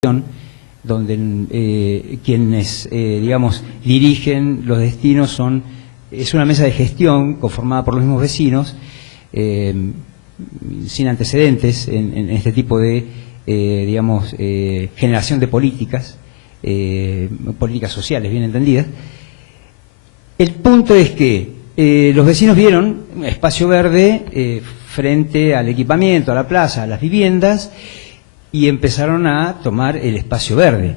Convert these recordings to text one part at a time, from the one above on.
donde quienes, digamos, dirigen los destinos es una mesa de gestión conformada por los mismos vecinos, sin antecedentes en este tipo de, digamos, generación de políticas, políticas sociales bien entendidas. El punto es que los vecinos vieron un espacio verde frente al equipamiento, a la plaza, a las viviendas, y empezaron a tomar el espacio verde.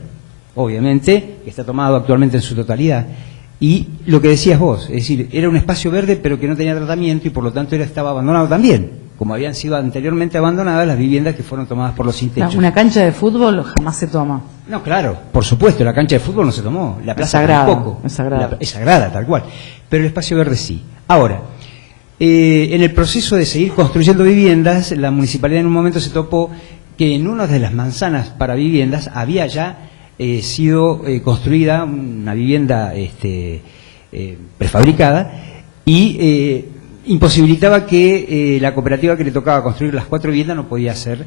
Obviamente está tomado actualmente en su totalidad. Y lo que decías vos, es decir, era un espacio verde pero que no tenía tratamiento y por lo tanto estaba abandonado también, como habían sido anteriormente abandonadas las viviendas que fueron tomadas por los sin techo. Una cancha de fútbol jamás se toma. No, claro, por supuesto, la cancha de fútbol no se tomó, la plaza tampoco. Es sagrada. Es sagrada, tal cual. Pero el espacio verde sí. Ahora, en el proceso de seguir construyendo viviendas, la municipalidad en un momento se topó que en una de las manzanas para viviendas había ya sido construida una vivienda prefabricada y imposibilitaba que la cooperativa que le tocaba construir las 4 viviendas no podía hacer,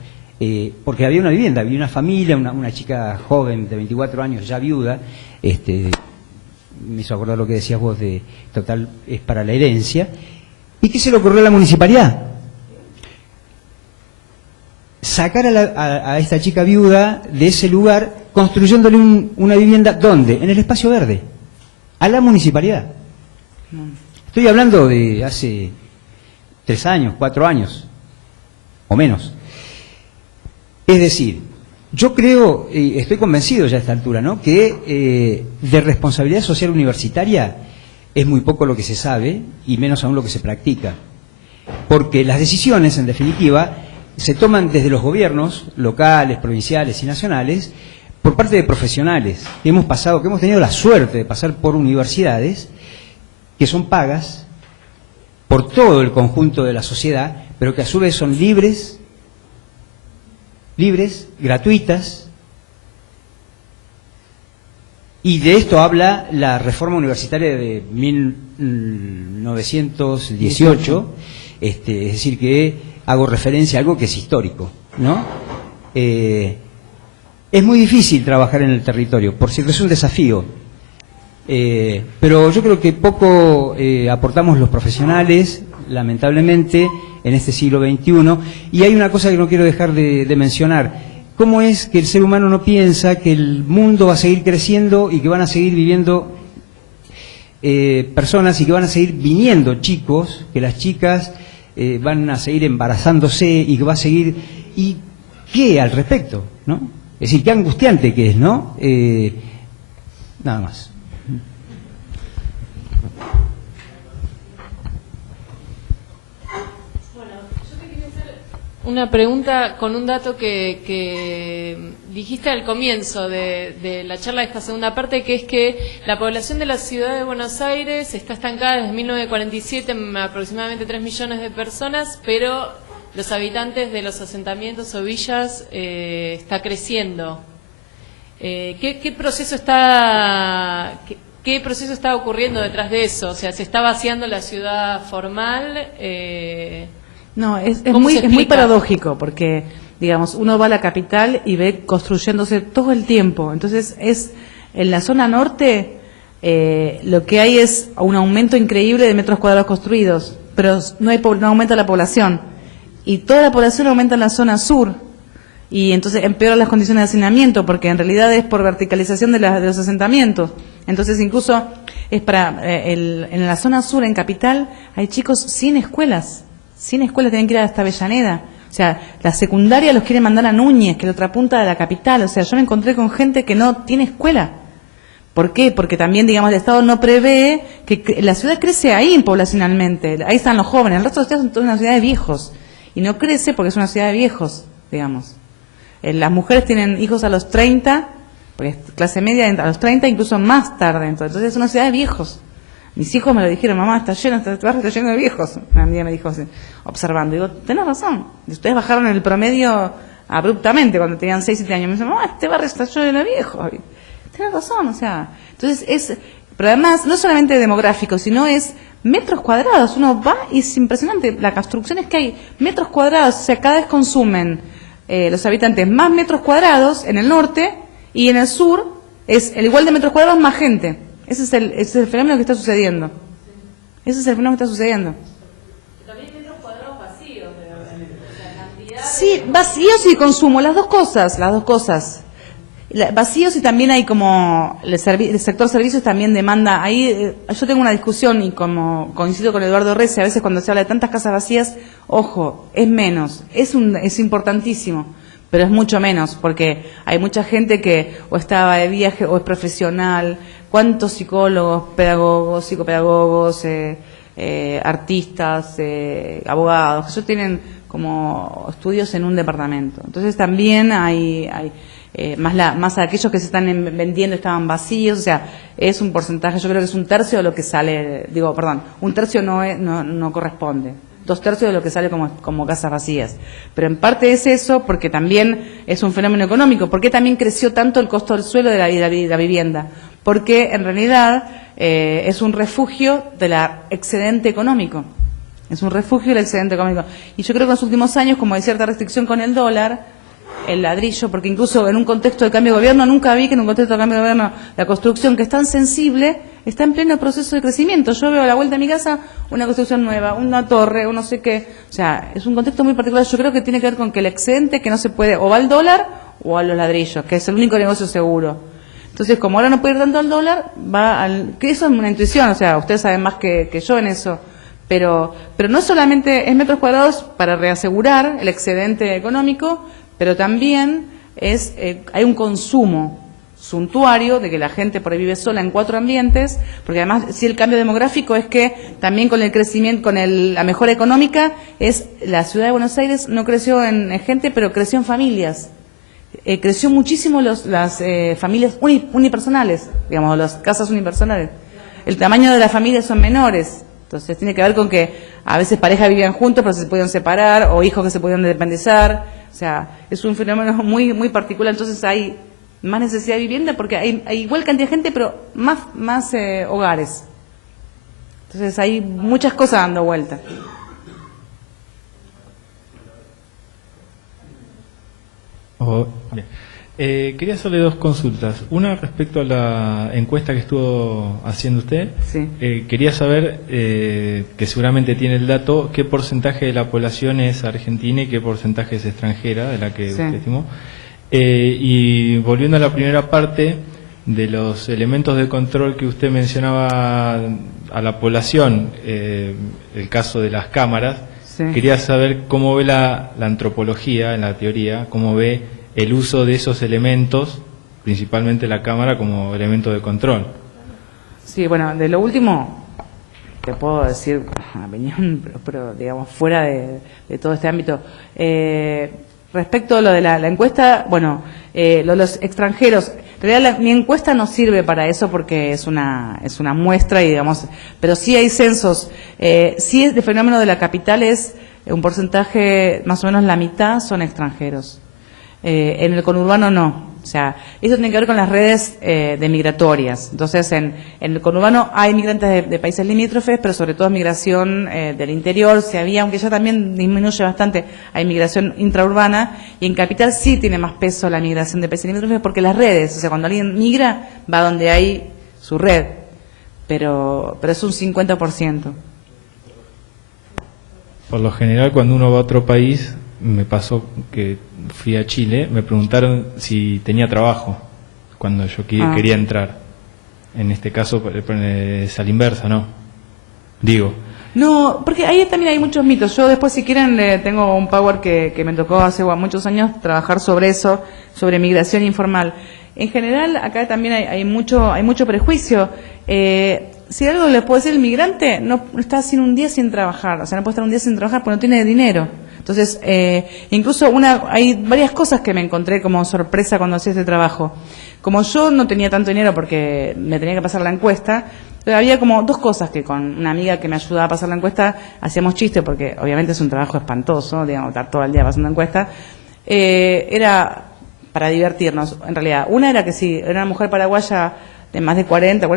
porque había una vivienda, había una familia, una chica joven de 24 años ya viuda, me hizo acordar lo que decías vos de total es para la herencia. ¿Y qué se le ocurrió a la municipalidad? Sacar a esta chica viuda de ese lugar construyéndole una vivienda, ¿dónde? En el espacio verde, a la municipalidad. Estoy hablando de hace 3 años, 4 años, o menos. Es decir, yo creo, estoy convencido ya a esta altura, ¿no?, que de responsabilidad social universitaria es muy poco lo que se sabe, y menos aún lo que se practica. Porque las decisiones, en definitiva, se toman desde los gobiernos locales, provinciales y nacionales por parte de profesionales que hemos tenido la suerte de pasar por universidades que son pagas por todo el conjunto de la sociedad, pero que a su vez son libres, gratuitas, y de esto habla la reforma universitaria de 1918, es decir, que hago referencia a algo que es histórico, ¿no? Es muy difícil trabajar en el territorio, por cierto, es un desafío, pero yo creo que poco aportamos los profesionales, lamentablemente, en este siglo XXI, y hay una cosa que no quiero dejar de mencionar. ¿Cómo es que el ser humano no piensa que el mundo va a seguir creciendo y que van a seguir viviendo personas y que van a seguir viniendo chicos, que las chicas van a seguir embarazándose y que va a seguir... ¿Y qué al respecto, no? Es decir, qué angustiante que es, ¿no? Nada más. Una pregunta con un dato que dijiste al comienzo de la charla de esta segunda parte, que es que la población de la ciudad de Buenos Aires está estancada desde 1947 en aproximadamente 3 millones de personas, pero los habitantes de los asentamientos o villas está creciendo. ¿Qué proceso está ocurriendo detrás de eso? O sea, ¿se está vaciando la ciudad formal? No, es muy paradójico porque, digamos, uno va a la capital y ve construyéndose todo el tiempo. Entonces, en la zona norte lo que hay es un aumento increíble de metros cuadrados construidos, pero no aumenta la población. Y toda la población aumenta en la zona sur. Y entonces empeoran las condiciones de hacinamiento, porque en realidad es por verticalización de los asentamientos. Entonces, incluso en la zona sur, en capital, hay chicos sin escuelas. Tienen que ir hasta Avellaneda. O sea, la secundaria los quieren mandar a Núñez, que es la otra punta de la capital. O sea, yo me encontré con gente que no tiene escuela. ¿Por qué? Porque también, digamos, el Estado no prevé que la ciudad crece ahí poblacionalmente. Ahí están los jóvenes. El resto de los ciudades son todas una ciudad de viejos. Y no crece porque es una ciudad de viejos, digamos. Las mujeres tienen hijos a los 30, porque es clase media a los 30, incluso más tarde. Entonces es una ciudad de viejos. Mis hijos me lo dijeron: mamá, este barrio está lleno de viejos. Una día me dijo así, observando. Digo, tenés razón. Y ustedes bajaron el promedio abruptamente cuando tenían 6, 7 años. Me dice: mamá, este barrio está lleno de viejos. Tenés razón, o sea. Entonces pero además, no solamente demográfico, sino es metros cuadrados. Uno va y es impresionante. La construcción es que hay metros cuadrados, o sea, cada vez consumen los habitantes más metros cuadrados en el norte, y en el sur es el igual de metros cuadrados más gente. Ese es el fenómeno que está sucediendo. Ese es el fenómeno que está sucediendo. También metros cuadrados vacíos, cantidad. Sí, vacíos y consumo, las dos cosas. Vacíos, y también hay como el sector servicios también demanda. Ahí yo tengo una discusión, y como coincido con Eduardo Rece, a veces cuando se habla de tantas casas vacías, ojo, es menos, es importantísimo, pero es mucho menos, porque hay mucha gente que o estaba de viaje o es profesional. ¿Cuántos psicólogos, pedagogos, psicopedagogos, artistas, abogados, que ellos tienen como estudios en un departamento? Entonces también hay más aquellos que se están vendiendo estaban vacíos, o sea, es un porcentaje, yo creo que es un tercio de lo que sale, un tercio no corresponde, 2/3 de lo que sale como casas vacías. Pero en parte es eso, porque también es un fenómeno económico. ¿Por qué también creció tanto el costo del suelo de la vivienda? Porque en realidad es un refugio del excedente económico. Es un refugio del excedente económico. Y yo creo que en los últimos años, como hay cierta restricción con el dólar, el ladrillo, porque incluso en un contexto de cambio de gobierno, nunca vi que en un contexto de cambio de gobierno la construcción, que es tan sensible, está en pleno proceso de crecimiento. Yo veo a la vuelta de mi casa una construcción nueva, una torre, o no sé qué. O sea, es un contexto muy particular. Yo creo que tiene que ver con que el excedente, que no se puede, o va al dólar o a los ladrillos, que es el único negocio seguro. Entonces, como ahora no puede ir tanto al dólar, que eso es una intuición, o sea, ustedes saben más que yo en eso. Pero no solamente es metros cuadrados para reasegurar el excedente económico, pero también hay un consumo suntuario de que la gente por ahí vive sola en 4 ambientes, porque además sí, el cambio demográfico es que también con el crecimiento, con la mejora económica, la ciudad de Buenos Aires no creció en gente, pero creció en familias. Creció muchísimo las familias unipersonales, digamos, las casas unipersonales. El tamaño de las familias son menores. Entonces tiene que ver con que a veces parejas vivían juntos pero se pudieron separar, o hijos que se pudieron independizar. O sea, es un fenómeno muy muy particular. Entonces hay más necesidad de vivienda porque hay igual cantidad de gente, pero más hogares. Entonces hay muchas cosas dando vuelta. Bien. Quería hacerle 2 consultas. Una respecto a la encuesta que estuvo haciendo usted. Sí. Quería saber, que seguramente tiene el dato, qué porcentaje de la población es argentina y qué porcentaje es extranjera, de la que usted estimó. Y volviendo a la primera parte de los elementos de control que usted mencionaba a la población, el caso de las cámaras, quería saber cómo ve la antropología en la teoría, cómo ve el uso de esos elementos, principalmente la cámara, como elemento de control. Sí, bueno, de lo último te puedo decir una opinión, pero digamos fuera de todo este ámbito. Respecto a lo de la encuesta, bueno, lo de los extranjeros, en realidad mi encuesta no sirve para eso porque es una muestra, y digamos, pero sí hay censos. Sí, el fenómeno de la capital es un porcentaje, más o menos la mitad son extranjeros. En el conurbano no. O sea, eso tiene que ver con las redes de migratorias. Entonces, en el conurbano hay migrantes de países limítrofes, pero sobre todo migración del interior. Aunque ya también disminuye bastante, hay migración intraurbana. Y en capital sí tiene más peso la migración de países limítrofes, porque las redes, o sea, cuando alguien migra, va donde hay su red. Pero es un 50%. Por lo general, cuando uno va a otro país, me pasó que fui a Chile, me preguntaron si tenía trabajo cuando yo quería entrar. En este caso es a la inversa, ¿no? Digo. No, porque ahí también hay muchos mitos. Yo después, si quieren, tengo un power que me tocó hace muchos años trabajar sobre eso, sobre migración informal. En general, acá también hay mucho prejuicio. Si algo les puedo decir, el migrante no está un día sin trabajar, o sea, no puede estar un día sin trabajar porque no tiene dinero. Entonces, incluso hay varias cosas que me encontré como sorpresa cuando hacía este trabajo. Como yo no tenía tanto dinero porque me tenía que pasar la encuesta, había como 2 cosas que con una amiga que me ayudaba a pasar la encuesta hacíamos chistes, porque obviamente es un trabajo espantoso, digamos, estar todo el día pasando encuesta. Era para divertirnos, en realidad. Una era que si era una mujer paraguaya de más de 40,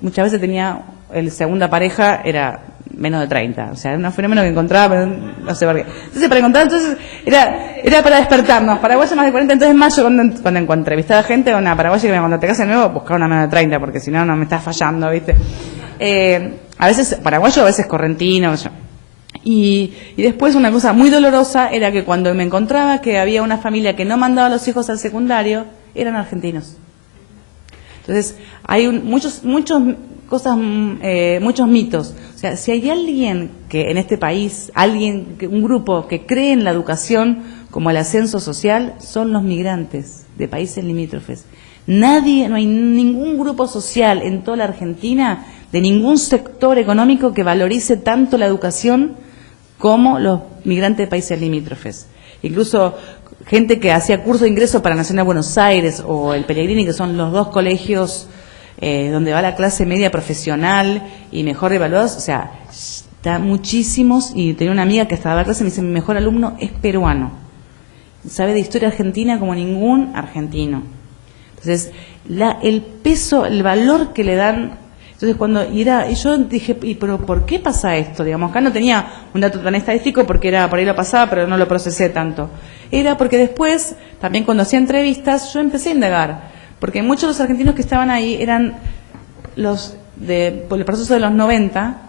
muchas veces tenía, el segunda pareja era menos de 30. O sea, era un fenómeno que encontraba, pero no sé por qué. Entonces, para encontrar, era para despertarnos. Paraguayos más de 40. Entonces, más yo cuando entrevistaba gente, una paraguaya que cuando te casas de nuevo, buscaba una menos de 30, porque si no, no me estás fallando, ¿viste? A veces paraguayo, a veces correntino. Y después una cosa muy dolorosa era que cuando me encontraba que había una familia que no mandaba a los hijos al secundario, eran argentinos. Entonces, hay muchos mitos. O sea, si hay alguien que en este país, un grupo que cree en la educación como el ascenso social, son los migrantes de países limítrofes. No hay ningún grupo social en toda la Argentina, de ningún sector económico que valorice tanto la educación como los migrantes de países limítrofes. Incluso gente que hacía curso de ingreso para Nacional Buenos Aires o el Pellegrini, que son los dos colegios donde va la clase media profesional y mejor evaluados, o sea, está muchísimos, y tenía una amiga que estaba dando clase y me dice, mi mejor alumno es peruano, sabe de historia argentina como ningún argentino. Entonces, el peso, el valor que le dan. Entonces, y yo dije, pero ¿por qué pasa esto? Digamos, acá no tenía un dato tan estadístico porque por ahí lo pasaba, pero no lo procesé tanto. Era porque después, también cuando hacía entrevistas, yo empecé a indagar, porque muchos de los argentinos que estaban ahí eran por el proceso de los 90,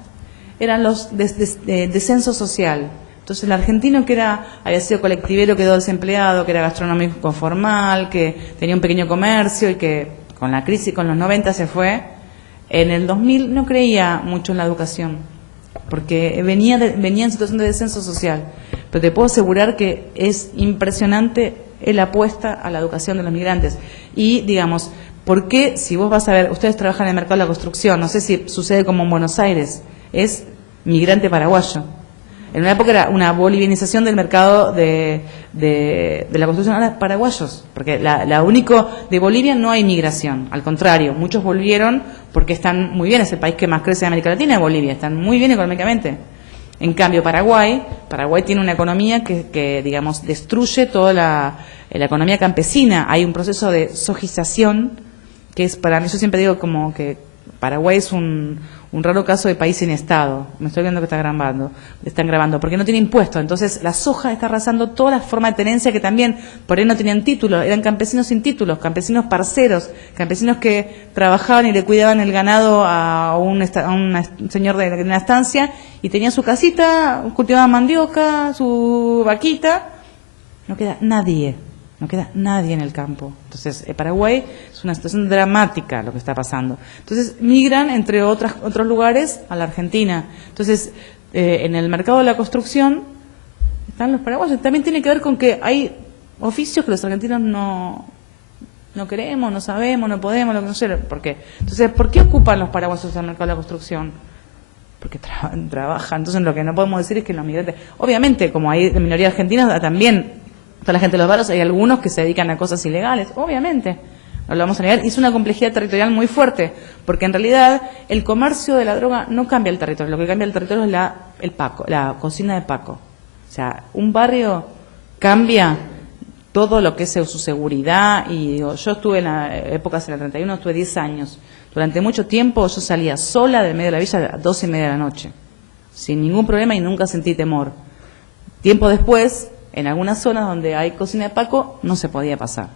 eran los de descenso social. Entonces, el argentino que había sido colectivero quedó desempleado, que era gastronómico formal, que tenía un pequeño comercio y que con la crisis, con los 90 se fue. En el 2000 no creía mucho en la educación, porque venía en situación de descenso social. Pero te puedo asegurar que es impresionante la apuesta a la educación de los migrantes. Y, digamos, ¿por qué si vos vas a ver, ustedes trabajan en el mercado de la construcción, no sé si sucede como en Buenos Aires, es migrante paraguayo? En una época era una bolivianización del mercado de la construcción, ahora paraguayos, porque la único de Bolivia no hay migración, al contrario, muchos volvieron porque están muy bien, es el país que más crece en América Latina, Bolivia, están muy bien económicamente. En cambio, Paraguay tiene una economía que digamos, destruye toda la economía campesina. Hay un proceso de sojización que es, para mí, yo siempre digo como que Paraguay es un raro caso de país sin Estado. Me estoy viendo que están grabando, porque no tiene impuestos. Entonces, la soja está arrasando toda la forma de tenencia que también, por ahí no tenían títulos, eran campesinos sin títulos, campesinos parceros, campesinos que trabajaban y le cuidaban el ganado a un señor de una estancia y tenía su casita, cultivaba mandioca, su vaquita. No queda nadie en el campo. Entonces, Paraguay es una situación dramática lo que está pasando. Entonces, migran, entre otros lugares, a la Argentina. Entonces, en el mercado de la construcción están los paraguayos. También tiene que ver con que hay oficios que los argentinos no queremos, no sabemos, no podemos, no sé por qué. Entonces, ¿por qué ocupan los paraguayos el mercado de la construcción? Porque trabajan. Entonces, lo que no podemos decir es que los migrantes... Obviamente, como hay de minoría argentina, también... Toda la gente de los barrios, hay algunos que se dedican a cosas ilegales, obviamente, no lo vamos a negar, y es una complejidad territorial muy fuerte, porque en realidad el comercio de la droga no cambia el territorio, lo que cambia el territorio es la cocina de Paco. O sea, un barrio cambia todo lo que es su seguridad, y yo estuve en la época de la 31, estuve 10 años, durante mucho tiempo yo salía sola del medio de la villa a las 12:30 de la noche, sin ningún problema y nunca sentí temor. Tiempo después, en algunas zonas donde hay cocina de Paco, no se podía pasar.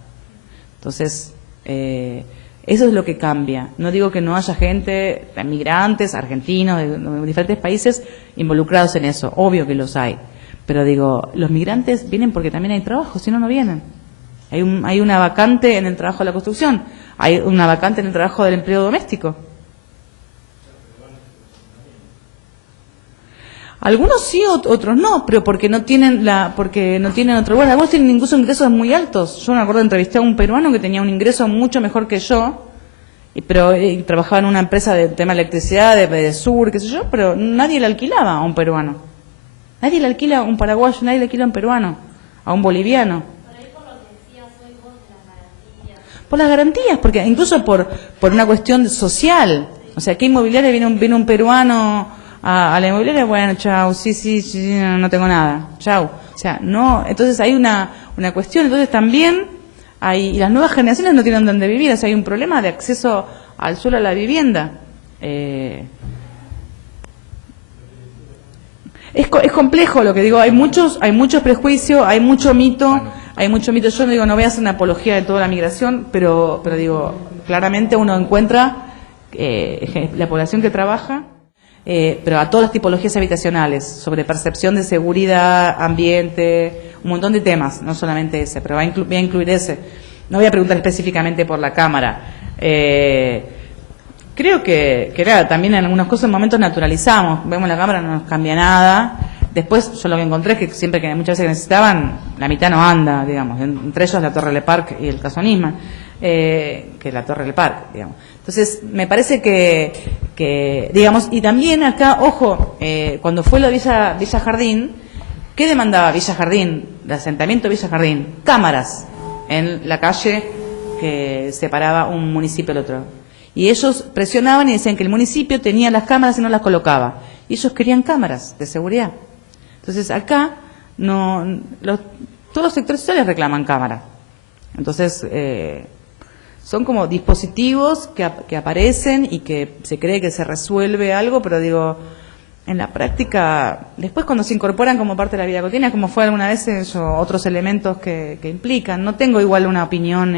Entonces, eso es lo que cambia. No digo que no haya gente, migrantes, argentinos, de diferentes países, involucrados en eso. Obvio que los hay. Pero digo, los migrantes vienen porque también hay trabajo, si no, no vienen. Hay una vacante en el trabajo de la construcción, hay una vacante en el trabajo del empleo doméstico. Algunos sí, otros no, pero porque no tienen otro lugar. Algunos tienen incluso ingresos muy altos. Yo me acuerdo de entrevistar a un peruano que tenía un ingreso mucho mejor que yo, pero trabajaba en una empresa de tema de electricidad, de sur, qué sé yo, pero nadie le alquilaba a un peruano. Nadie le alquila a un paraguayo, nadie le alquila a un peruano, a un boliviano. Por ahí por lo que decías hoy vos de las garantías. Por las garantías, porque incluso por una cuestión social. O sea, ¿qué inmobiliaria viene un peruano a la inmobiliaria? Bueno, chau, sí, no tengo nada, chau. O sea, no, entonces hay una cuestión, entonces también y las nuevas generaciones no tienen dónde vivir, o sea, hay un problema de acceso al suelo, a la vivienda. Es complejo lo que digo, hay muchos prejuicios, hay mucho mito, yo no digo, no voy a hacer una apología de toda la migración, pero digo, claramente uno encuentra la población que trabaja, pero a todas las tipologías habitacionales, sobre percepción de seguridad, ambiente, un montón de temas, no solamente ese, pero voy a incluir ese. No voy a preguntar específicamente por la cámara. Creo que también en algunas cosas en momentos naturalizamos, vemos la cámara, no nos cambia nada. Después yo lo que encontré es que siempre que muchas veces que necesitaban, la mitad no anda, digamos, entre ellos la Torre Le Parc y el caso Nisman, que la Torre Le Parc, digamos. Entonces, me parece que digamos, y también acá, ojo, cuando fue lo de Villa Jardín, ¿qué demandaba Villa Jardín, el asentamiento de Villa Jardín? Cámaras en la calle que separaba un municipio del otro. Y ellos presionaban y decían que el municipio tenía las cámaras y no las colocaba. Y ellos querían cámaras de seguridad. Entonces acá todos los sectores sociales reclaman cámaras. Entonces son como dispositivos que aparecen y que se cree que se resuelve algo, pero digo, en la práctica, después cuando se incorporan como parte de la vida cotidiana, como fue alguna vez otros elementos que implican. No tengo igual una opinión.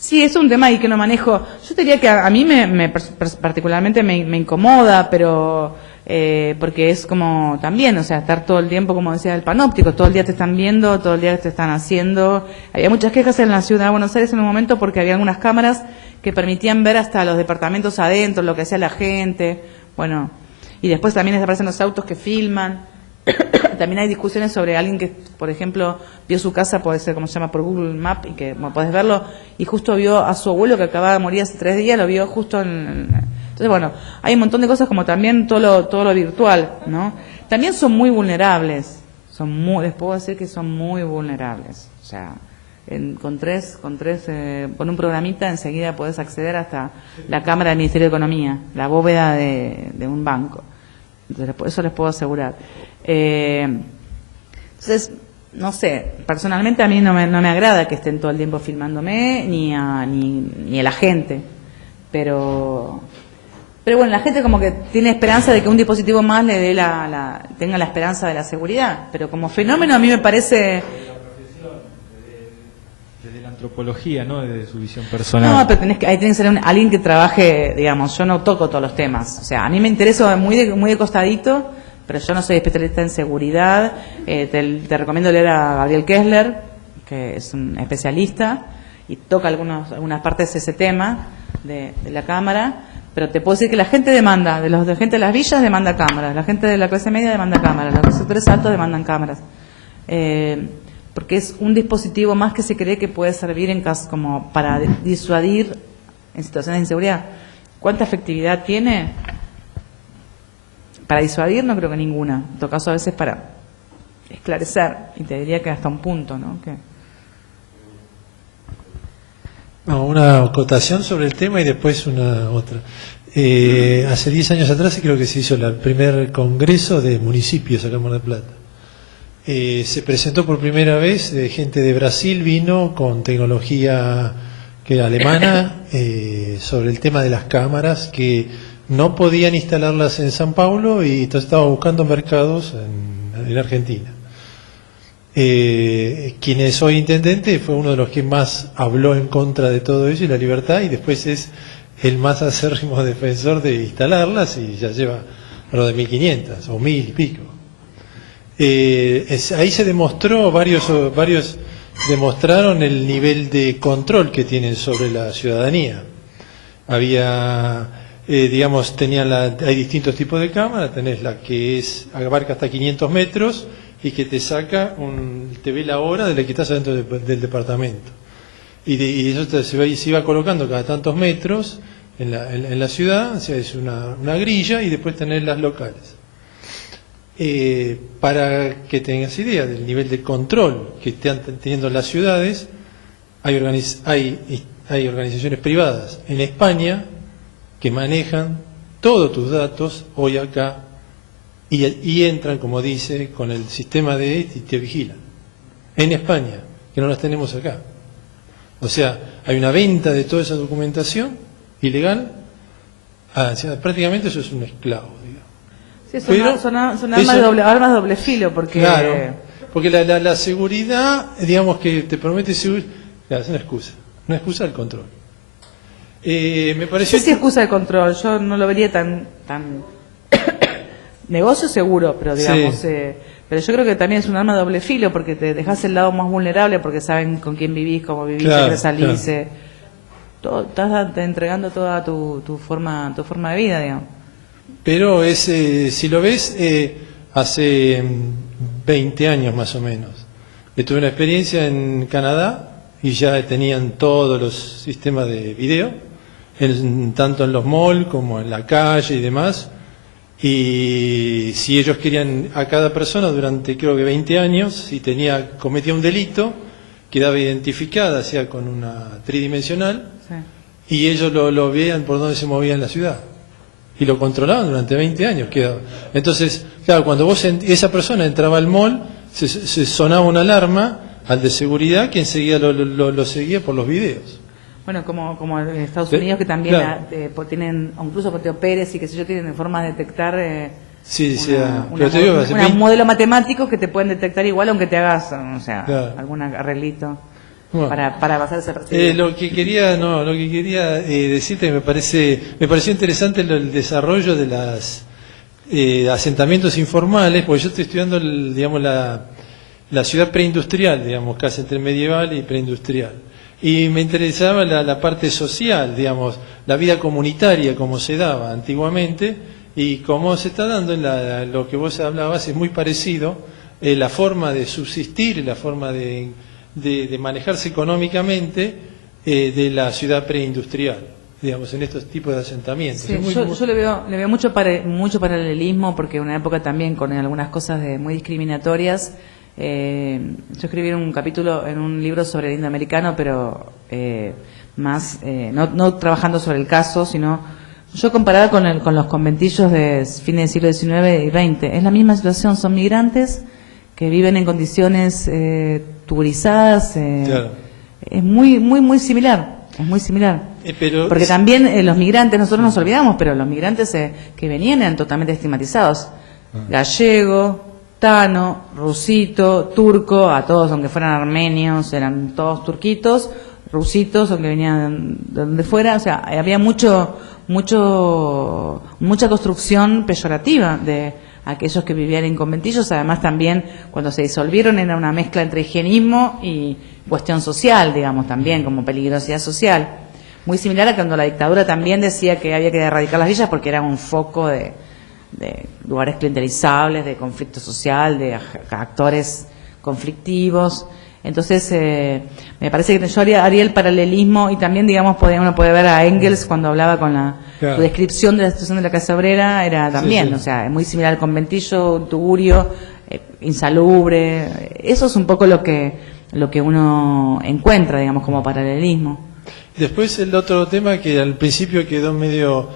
Sí, es un tema ahí que no manejo. Yo diría que a mí particularmente me incomoda, pero porque es como también, o sea, estar todo el tiempo, como decía el panóptico, todo el día te están viendo, todo el día te están haciendo. Había muchas quejas en la ciudad de Buenos Aires en un momento porque había algunas cámaras que permitían ver hasta los departamentos adentro, lo que hacía la gente. Bueno, y después también aparecen los autos que filman. También hay discusiones sobre alguien que, por ejemplo, vio su casa, puede ser como se llama, por Google Maps, y que podés verlo, y justo vio a su abuelo que acababa de morir hace 3 días, lo vio justo Entonces, bueno, hay un montón de cosas como también todo lo virtual, ¿no? También son muy vulnerables, les puedo decir que son muy vulnerables. O sea, con un programita enseguida podés acceder hasta la cámara del Ministerio de Economía, la bóveda de un banco. Entonces, eso les puedo asegurar. Entonces, no sé, personalmente a mí no me agrada que estén todo el tiempo filmándome, ni a la gente, pero bueno, la gente como que tiene esperanza de que un dispositivo más le dé tenga la esperanza de la seguridad, pero como fenómeno a mí me parece... Desde la antropología, ¿no? Desde su visión personal. No, pero ahí tiene que ser alguien que trabaje, digamos, yo no toco todos los temas, o sea, a mí me interesa muy de costadito, pero yo no soy especialista en seguridad. Te recomiendo leer a Gabriel Kessler, que es un especialista, y toca algunas partes de ese tema de la cámara, pero te puedo decir que la gente demanda, la gente de las villas demanda cámaras, la gente de la clase media demanda cámaras, los sectores altos demandan cámaras. Porque es un dispositivo más que se cree que puede servir en caso como para disuadir en situaciones de inseguridad. ¿Cuánta efectividad tiene? Para disuadir no creo que ninguna. En todo caso, a veces para esclarecer, y te diría que hasta un punto, ¿no? Una acotación sobre el tema y después una otra. Hace 10 años atrás creo que se hizo el primer congreso de municipios acá en Mar del Plata. Se presentó por primera vez, gente de Brasil vino con tecnología que era alemana sobre el tema de las cámaras que no podían instalarlas en San Paulo y entonces estaba buscando mercados en Argentina. Quien es hoy intendente fue uno de los que más habló en contra de todo eso y la libertad, y después es el más acérrimo defensor de instalarlas y ya lleva algo de 1.500 o 1.000 y pico. Ahí se demostró, varios demostraron el nivel de control que tienen sobre la ciudadanía. Había, hay distintos tipos de cámaras, tenés la que abarca hasta 500 metros y que te saca, te ve la hora de la que estás adentro del departamento. Y eso se iba colocando cada tantos metros en la ciudad, o sea, es una grilla, y después tenés las locales. Para que tengas idea del nivel de control que están teniendo las ciudades, hay organizaciones privadas en España que manejan todos tus datos hoy acá y entran, como dice, con el sistema y te vigilan. En España, que no las tenemos acá. O sea, hay una venta de toda esa documentación ilegal. O sea, prácticamente eso es un esclavo, digamos. Sí, Pero son armas eso, armas doble filo, porque... Claro, porque la seguridad, digamos que te promete seguridad, claro, es una excusa del control. Me pareció... No sé si excusa de control, yo no lo vería tan negocio seguro, pero digamos... Sí. Pero yo creo que también es un arma de doble filo, porque te dejas el lado más vulnerable, porque saben con quién vivís, cómo vivís, Claro, qué salís. claro. Estás entregando toda tu forma de vida, digamos. Pero si lo ves, hace 20 años más o menos, tuve una experiencia en Canadá y ya tenían todos los sistemas de video, tanto en los malls como en la calle y demás. Y si ellos querían a cada persona durante creo que 20 años, si cometía un delito, quedaba identificada, sea con una tridimensional, Sí. y ellos lo veían por dónde se movía en la ciudad. Y lo controlaban durante 20 años. Entonces, claro, cuando esa persona entraba al mall, se sonaba una alarma al de seguridad que enseguida lo seguía por los videos. Bueno, como en Estados Sí, Unidos, que también claro. Tienen, incluso Poteo Pérez y qué sé yo, tienen formas de detectar Sí, una, pero te digo, hace un 20 modelo matemático que te pueden detectar igual aunque te hagas, o sea, Claro. algún arreglito Bueno. para pasar desapercibido. Lo que quería decirte, me pareció interesante el desarrollo de las asentamientos informales, porque yo estoy estudiando digamos la ciudad preindustrial, digamos, casi entre medieval y preindustrial. Y me interesaba la parte social, digamos, la vida comunitaria, como se daba antiguamente y cómo se está dando en lo que vos hablabas, es muy parecido, la forma de subsistir, la forma de manejarse económicamente de la ciudad preindustrial, digamos, en estos tipos de asentamientos. Sí, yo le veo mucho paralelismo, porque en una época también con algunas cosas muy discriminatorias. Yo escribí un capítulo en un libro sobre el indoamericano, pero no trabajando sobre el caso, sino yo comparada con los conventillos de fines del siglo XIX y XX. Es la misma situación, son migrantes que viven en condiciones tuburizadas. Claro. Es muy similar, es muy similar. Porque también los migrantes, nosotros nos olvidamos, pero los migrantes que venían eran totalmente estigmatizados. Gallego, tano, rusito, turco, a todos, aunque fueran armenios, eran todos turquitos, rusitos, aunque venían de donde fuera. O sea, había mucha construcción peyorativa de aquellos que vivían en conventillos. Además, también cuando se disolvieron era una mezcla entre higienismo y cuestión social, digamos, también como peligrosidad social. Muy similar a cuando la dictadura también decía que había que erradicar las villas porque era un foco de lugares clientelizables, de conflicto social, de actores conflictivos. Entonces, me parece que yo haría el paralelismo, y también, digamos, uno puede ver a Engels cuando hablaba con Claro. su descripción de la situación de la clase obrera, era también, Sí. o sea, es muy similar al conventillo, tugurio, insalubre. Eso es un poco lo que uno encuentra, digamos, como paralelismo. Después el otro tema que al principio quedó medio...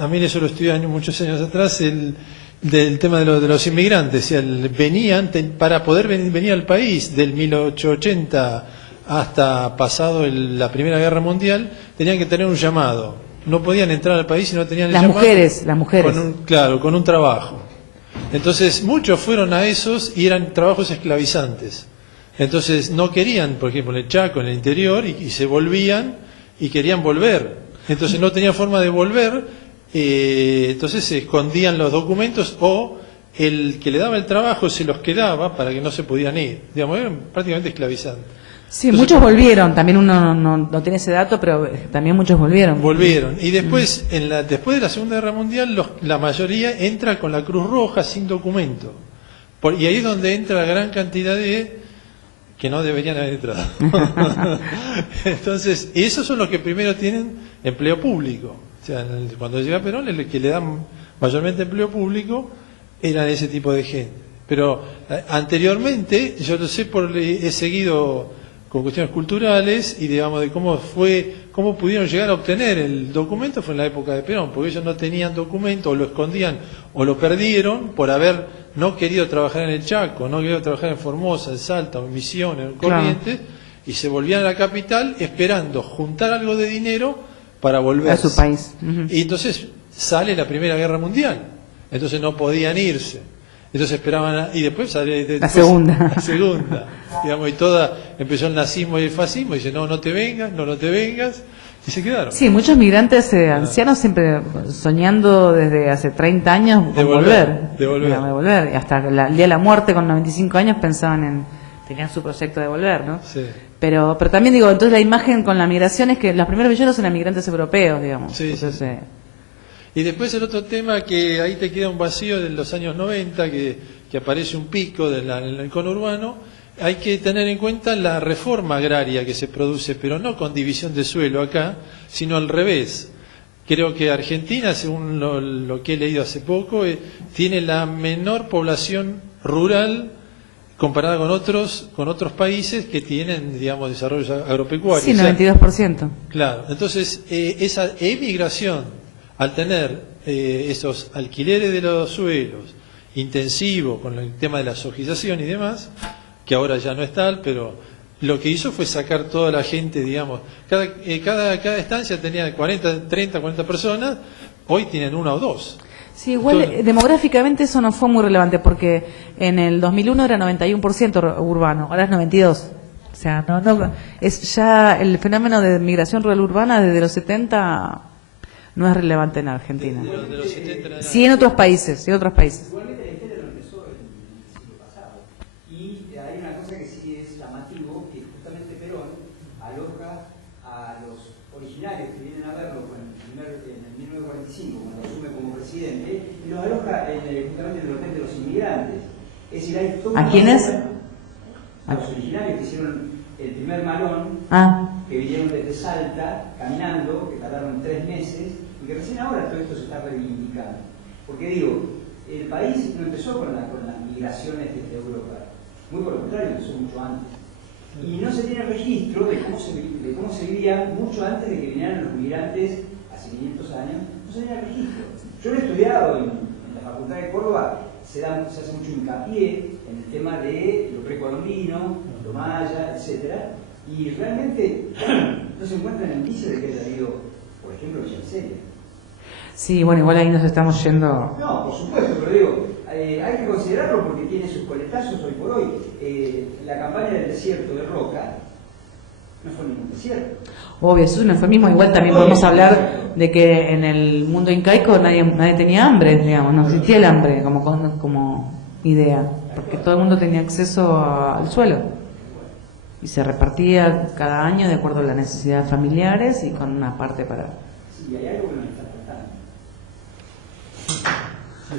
a mí eso lo estudié muchos años atrás, del tema de los inmigrantes. O sea, venían, para poder venir al país del 1880 hasta pasado la Primera Guerra Mundial, tenían que tener un llamado. No podían entrar al país si no tenían el llamado. Las mujeres. Con un trabajo. Entonces muchos fueron a esos y eran trabajos esclavizantes. Entonces no querían, por ejemplo, en el Chaco, en el interior, y se volvían y querían volver. Entonces no tenían forma de volver, entonces se escondían los documentos, o el que le daba el trabajo se los quedaba para que no se podían ir. Digamos, eran prácticamente esclavizantes. Sí, Entonces, muchos volvieron, también uno no tiene ese dato, pero también muchos volvieron. Y después, después de la Segunda Guerra Mundial, la mayoría entra con la Cruz Roja sin documento. Y ahí es donde entra la gran cantidad que no deberían haber entrado. Entonces, esos son los que primero tienen empleo público. O sea, cuando llega Perón, el que le dan mayormente empleo público eran ese tipo de gente. Pero anteriormente, yo lo sé, he seguido con cuestiones culturales y digamos de cómo pudieron llegar a obtener el documento, fue en la época de Perón, porque ellos no tenían documento, o lo escondían o lo perdieron por haber no querido trabajar en el Chaco, no querido trabajar en Formosa, en Salta, o en Misiones, en Corrientes. y se volvían a la capital esperando juntar algo de dinero para volver a su país. Y entonces sale la Primera Guerra Mundial, entonces no podían irse, entonces esperaban y después sale la segunda, digamos, y empezó el nazismo y el fascismo, y dice no te vengas, y se quedaron. Sí, muchos migrantes ancianos siempre soñando desde hace 30 años de volver. Y hasta el día de la muerte con 95 años tenían su proyecto de volver, ¿no? Sí. Pero también digo, entonces la imagen con la migración es que los primeros villanos eran migrantes europeos, digamos. Sí, entonces, sí. Y después el otro tema que ahí te queda un vacío de los años 90, que aparece un pico en el conurbano, hay que tener en cuenta la reforma agraria que se produce, pero no con división de suelo acá, sino al revés. Creo que Argentina, según lo que he leído hace poco, tiene la menor población rural comparada con otros países que tienen, digamos, desarrollos agropecuarios. Sí, 92%. Claro, entonces esa emigración, al tener esos alquileres de los suelos intensivos con el tema de la sojización y demás, que ahora ya no es tal, pero lo que hizo fue sacar toda la gente, digamos, cada estancia tenía 30, 40 personas, hoy tienen 1 o 2. Sí, igual demográficamente eso no fue muy relevante porque en el 2001 era 91% urbano, ahora es 92%. O sea, es ya el fenómeno de migración rural urbana desde los 70 no es relevante en Argentina. De los 70 sí, en otros países, Igualmente la historia no empezó en el siglo pasado. Y hay una cosa que sí es llamativo, que justamente Perón aloja a los originarios que vienen a verlo en el 1945, cuando asume como presidente, y los aloja justamente en el hotel de los inmigrantes. Es decir, hay todo ¿A quiénes? A los originarios que hicieron el primer malón, que vinieron desde Salta, caminando, que tardaron 3 meses, y que recién ahora todo esto se está reivindicando. Porque digo, el país no empezó con las migraciones desde Europa, muy por lo contrario, empezó mucho antes. Y no se tiene registro de cómo se vivía mucho antes de que vinieran los migrantes, hace 500 años, no se tiene registro. Yo lo he estudiado en la Facultad de Córdoba, se hace mucho hincapié en el tema de lo precolombino, lo maya, etcétera, y realmente no se encuentran indicios de que haya habido, por ejemplo, Villa Miseria. Sí, bueno, igual ahí nos estamos yendo. No, por supuesto, pero digo, hay que considerarlo porque tiene sus coletazos hoy por hoy. La campaña del desierto de Roca no fue ningún desierto. Obvio, eso es un eufemismo. Igual también podemos hablar de que en el mundo incaico nadie tenía hambre, digamos, no existía el hambre como idea, porque todo el mundo tenía acceso al suelo y se repartía cada año de acuerdo a las necesidades familiares y con una parte para... Sí, hay algo que nos está faltando. Sí.